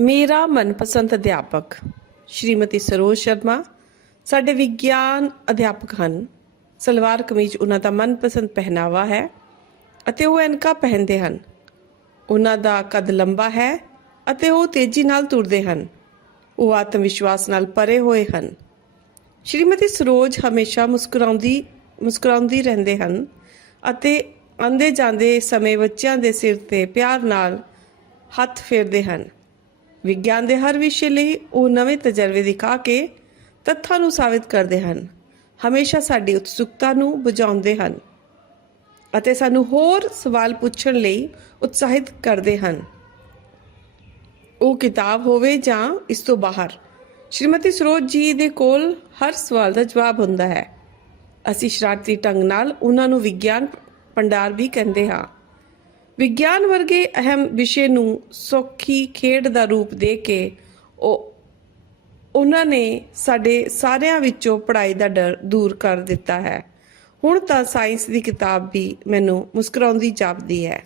ਮੇਰਾ ਮਨਪਸੰਦ ਅਧਿਆਪਕ ਸ਼੍ਰੀਮਤੀ ਸਰੋਜ ਸ਼ਰਮਾ। ਸਾਡੇ ਵਿਗਿਆਨ ਅਧਿਆਪਕ ਹਨ। ਸਲਵਾਰ ਕਮੀਜ਼ ਉਹਨਾਂ ਦਾ ਮਨਪਸੰਦ ਪਹਿਨਾਵਾ ਹੈ ਅਤੇ ਉਹ ਐਨਕਾ ਪਹਿਨਦੇ ਹਨ। ਉਹਨਾਂ ਦਾ ਕੱਦ ਲੰਬਾ ਹੈ ਅਤੇ ਉਹ ਤੇਜ਼ੀ ਨਾਲ ਤੁਰਦੇ ਹਨ। ਉਹ ਆਤਮ ਵਿਸ਼ਵਾਸ ਨਾਲ ਭਰੇ ਹੋਏ ਹਨ। ਸ਼੍ਰੀਮਤੀ ਸਰੋਜ ਹਮੇਸ਼ਾ ਮੁਸਕਰਾਉਂਦੀ ਮੁਸਕਰਾਉਂਦੀ ਰਹਿੰਦੇ ਹਨ ਅਤੇ ਆਂਦੇ ਜਾਂਦੇ ਸਮੇਂ ਬੱਚਿਆਂ ਦੇ ਸਿਰ ਤੇ ਪਿਆਰ ਨਾਲ ਹੱਥ ਫੇਰਦੇ ਹਨ। ਵਿਗਿਆਨ ਦੇ ਹਰ ਵਿਸ਼ੇ ਲਈ ਉਹ ਨਵੇਂ ਤਜਰਬੇ ਦਿਖਾ ਕੇ ਤੱਥਾਂ ਨੂੰ ਸਾਬਿਤ ਕਰਦੇ ਹਨ। ਹਮੇਸ਼ਾ ਸਾਡੀ ਉਤਸੁਕਤਾ ਨੂੰ ਬੁਝਾਉਂਦੇ ਹਨ ਅਤੇ ਸਾਨੂੰ ਹੋਰ ਸਵਾਲ ਪੁੱਛਣ ਲਈ ਉਤਸ਼ਾਹਿਤ ਕਰਦੇ ਹਨ। ਉਹ ਕਿਤਾਬ ਹੋਵੇ ਜਾਂ ਇਸ ਤੋਂ ਬਾਹਰ, ਸ਼੍ਰੀਮਤੀ ਸਰੋਜ ਜੀ ਦੇ ਕੋਲ ਹਰ ਸਵਾਲ ਦਾ ਜਵਾਬ ਹੁੰਦਾ ਹੈ। ਅਸੀਂ ਸ਼ਰਾਰਤੀ ਢੰਗ ਨਾਲ ਉਹਨਾਂ ਨੂੰ ਵਿਗਿਆਨ ਭੰਡਾਰ ਵੀ ਕਹਿੰਦੇ ਹਾਂ। ਵਿਗਿਆਨ ਵਰਗੇ ਅਹਿਮ ਵਿਸ਼ੇ ਨੂੰ ਸੌਖੀ ਖੇਡ ਦਾ ਰੂਪ ਦੇ ਕੇ ਉਹ, ਉਹਨਾਂ ਨੇ ਸਾਡੇ ਸਾਰਿਆਂ ਵਿੱਚੋਂ ਪੜ੍ਹਾਈ ਦਾ ਡਰ ਦੂਰ ਕਰ ਦਿੱਤਾ ਹੈ। ਹੁਣ ਤਾਂ ਸਾਇੰਸ ਦੀ ਕਿਤਾਬ ਵੀ ਮੈਨੂੰ ਮੁਸਕਰਾਉਂਦੀ ਜਾਪਦੀ ਹੈ।